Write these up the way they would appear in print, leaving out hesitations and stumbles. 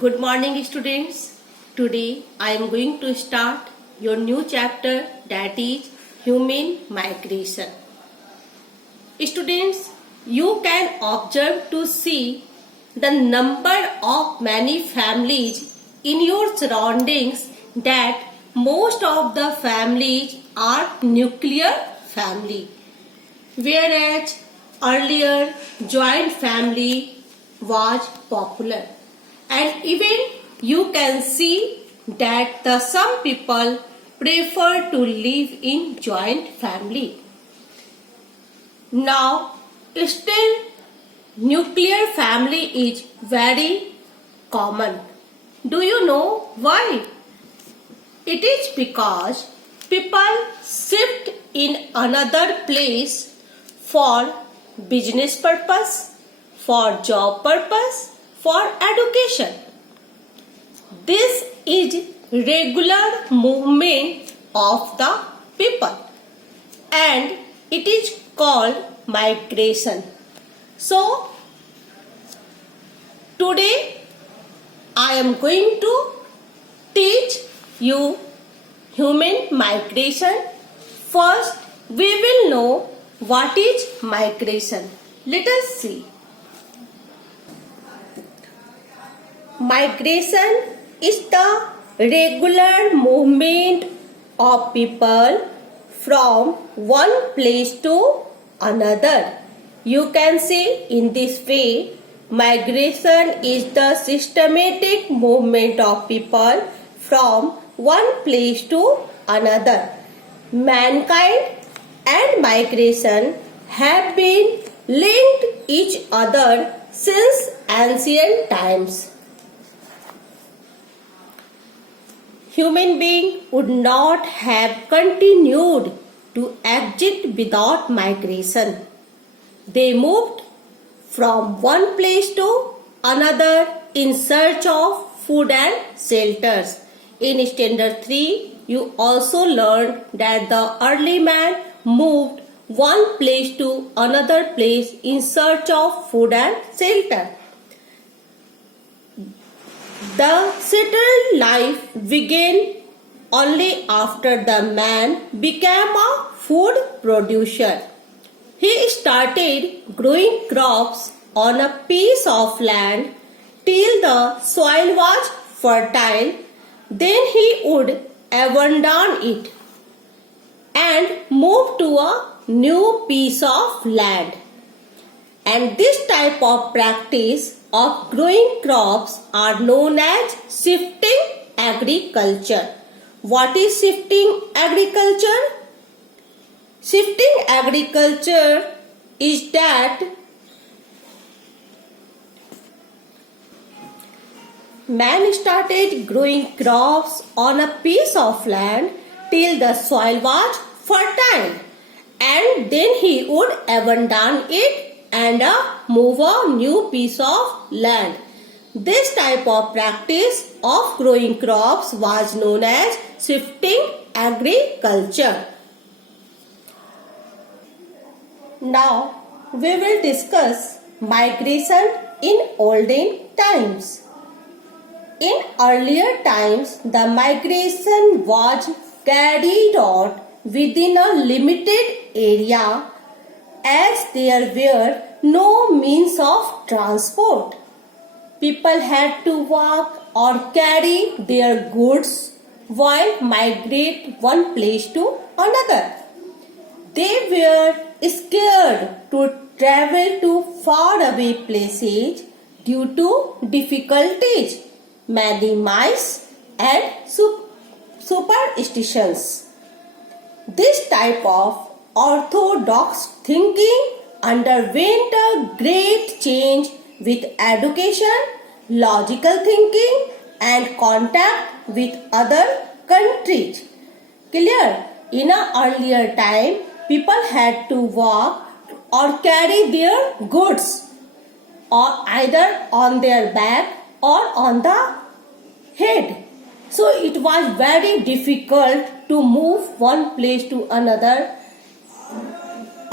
Good morning, students. Today I am going to start your new chapter, that is human migration. Students, you can observe to see the number of many families in your surroundings, that most of the families are nuclear family, whereas earlier joint family was popular. And even you can see that some people prefer to live in joint family. Now, still nuclear family is very common. Do you know why? It is because people shift in another place for business purpose, for job purpose, for education. This is regular movement of the people and it is called migration. So, today I am going to teach you human migration. First, we will know what is migration. Let us see. Migration is the regular movement of people from one place to another. You can see in this way, migration is the systematic movement of people from one place to another. Mankind and migration have been linked each other since ancient times. Human beings would not have continued to exist without migration. They moved from one place to another in search of food and shelters. In Standard 3, you also learned that the early man moved one place to another place in search of food and shelter. The settled life began only after the man became a food producer. He started growing crops on a piece of land till the soil was fertile. Then he would abandon it and move to a new piece of land. And this type of practice of growing crops are known as shifting agriculture. What is shifting agriculture? Shifting agriculture is that man started growing crops on a piece of land till the soil was fertile, and then he would abandon it and move a new piece of land. This type of practice of growing crops was known as shifting agriculture. Now we will discuss migration in olden times. In earlier times, the migration was carried out within a limited area, as there were no means of transport. People had to walk or carry their goods while migrate one place to another. They were scared to travel to faraway places due to difficulties, many mice and superstitions. This type of orthodox thinking underwent a great change with education, logical thinking and contact with other countries. Clear? In an earlier time, people had to walk or carry their goods or either on their back or on the head. So it was very difficult to move one place to another,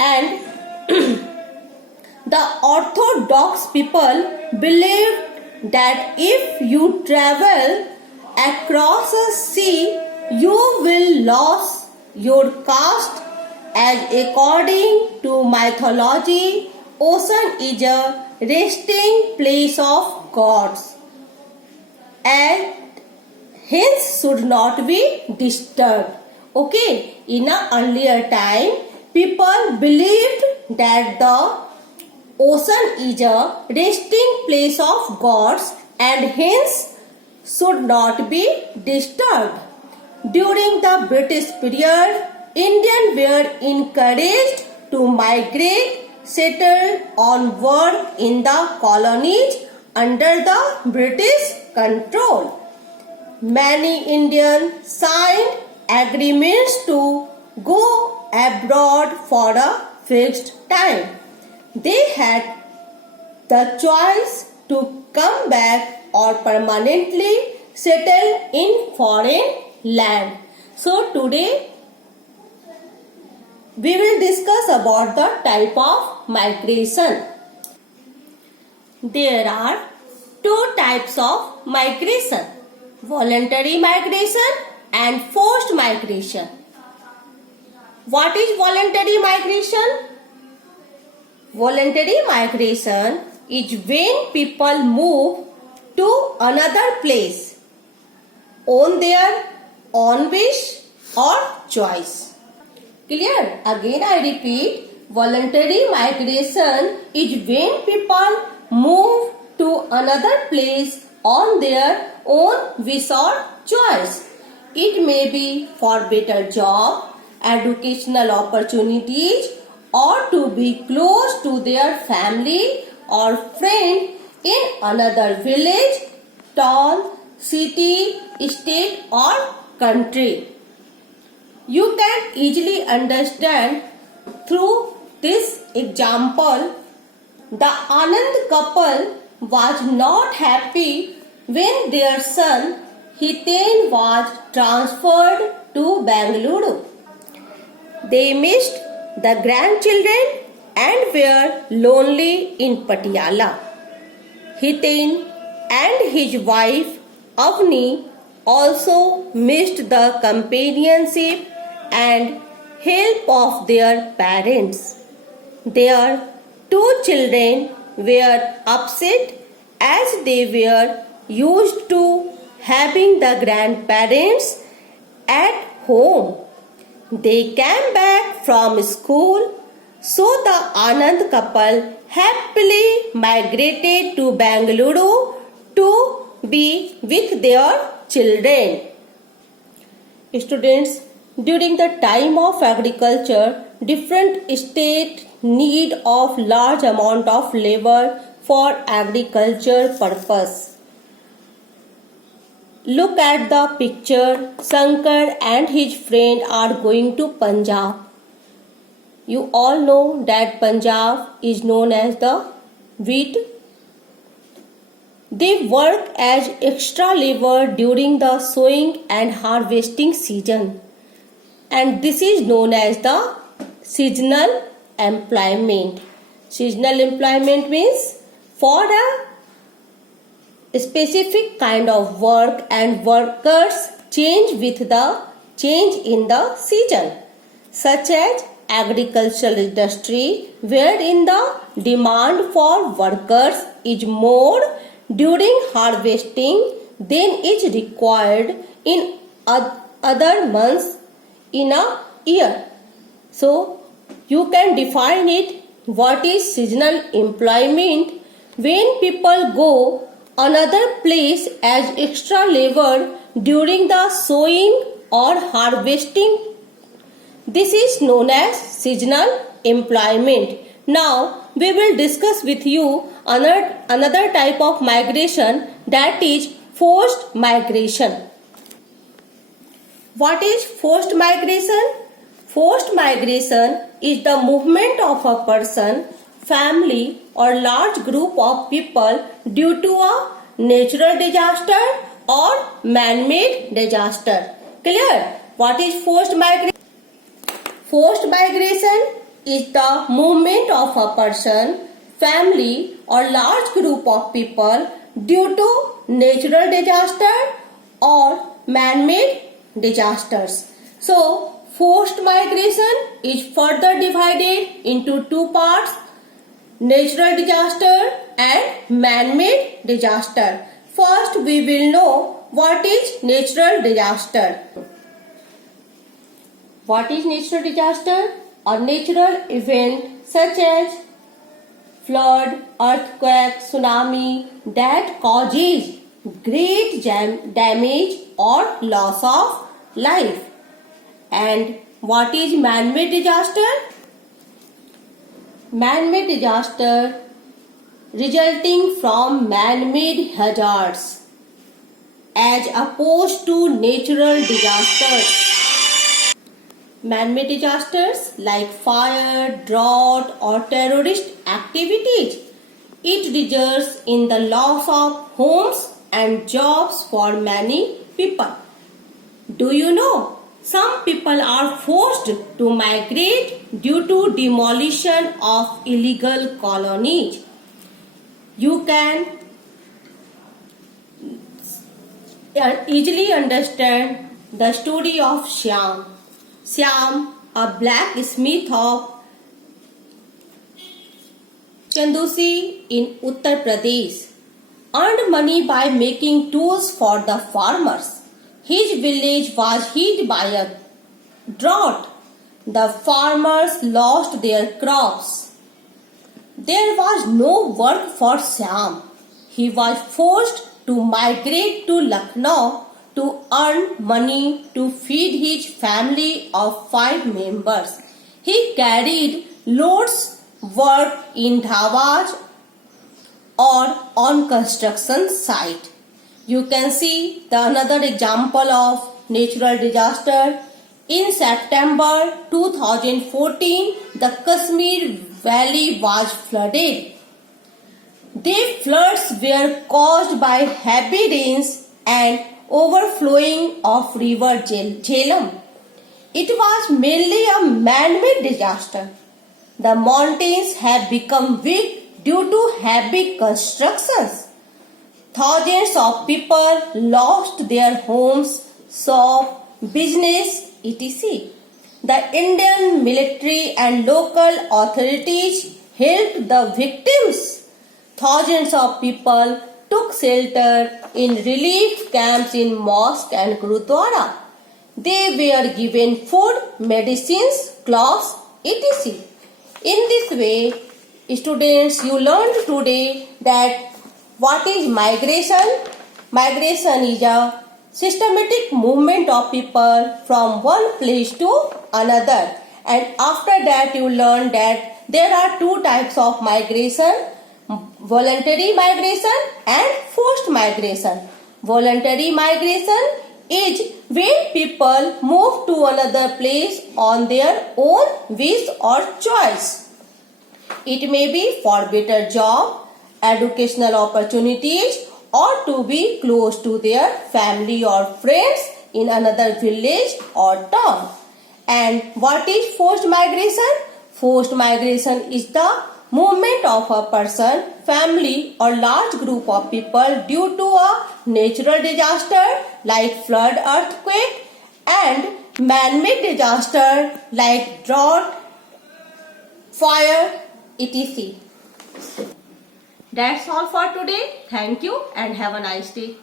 and the orthodox people believed that if you travel across a sea, you will lose your caste, as according to mythology, ocean is a resting place of gods and hence should not be disturbed. Okay, in a earlier time, people believed that the ocean is a resting place of gods and hence should not be disturbed. During the British period, Indians were encouraged to migrate, settle on work in the colonies under the British control. Many Indians signed agreements to go abroad for a fixed time. They had the choice to come back or permanently settle in foreign land. So today we will discuss about the type of migration. There are two types of migration: voluntary migration and forced migration. What is voluntary migration? Voluntary migration is when people move to another place on their own wish or choice. Clear? Again I repeat, voluntary migration is when people move to another place on their own wish or choice. It may be for better job, educational opportunities, or to be close to their family or friend in another village, town, city, state or country. You can easily understand through this example. The Anand couple was not happy when their son Hiten was transferred to Bengaluru. They missed the grandchildren and were lonely in Patiala. Hiten and his wife Avni also missed the companionship and help of their parents. Their two children were upset as they were used to having the grandparents at home. They came back from school, so the Anand couple happily migrated to Bengaluru to be with their children. Students, during the time of agriculture, different states need of large amount of labor for agriculture purpose. Look at the picture. Shankar and his friend are going to Punjab. You all know that Punjab is known as the wheat. They work as extra labor during the sowing and harvesting season, and this is known as the seasonal employment. Seasonal employment means for a specific kind of work, and workers change with the change in the season, such as agricultural industry, wherein the demand for workers is more during harvesting than is required in other months in a year. So you can define it. What is seasonal employment? When people go another place as extra labor during the sowing or harvesting, this is known as seasonal employment. Now we will discuss with you another type of migration, that is forced migration. What is forced migration? Forced migration is the movement of a person, family or large group of people due to a natural disaster or man-made disaster. Clear? What is forced migration? Forced migration is the movement of a person, family or large group of people due to natural disaster or man-made disasters. So, forced migration is further divided into two parts: natural disaster and man-made disaster. First, we will know what is natural disaster. What is natural disaster? A natural event such as flood, earthquake, tsunami that causes great damage or loss of life. And what is man-made disaster? Man-made disaster resulting from man-made hazards as opposed to natural disasters. Man-made disasters like fire, drought or terrorist activities. It results in the loss of homes and jobs for many people. Do you know? Some people are forced to migrate due to demolition of illegal colonies. You can easily understand the story of Shyam. Shyam, a blacksmith of Chandusi in Uttar Pradesh, earned money by making tools for the farmers. His village was hit by a drought. The farmers lost their crops. There was no work for Shyam. He was forced to migrate to Lucknow to earn money to feed his family of 5 members. He carried loads work in dhabas or on construction site. You can see another example of natural disaster. In September 2014, the Kashmir Valley was flooded. The floods were caused by heavy rains and overflowing of river Jhelum. It was mainly a man-made disaster. The mountains have become weak due to heavy constructions. Thousands of people lost their homes, shop, business, etc. The Indian military and local authorities helped the victims. Thousands of people took shelter in relief camps in mosque and Gurudwara. They were given food, medicines, clothes, etc. In this way, students, you learned today that what is migration? Migration is a systematic movement of people from one place to another. And after that, you learn that there are two types of migration: voluntary migration and forced migration. Voluntary migration is when people move to another place on their own wish or choice. It may be for better job, educational opportunities, or to be close to their family or friends in another village or town. And what is forced migration? Forced migration is the movement of a person, family or large group of people due to a natural disaster like flood, earthquake, and man-made disaster like drought, fire, etc. That's all for today. Thank you and have a nice day.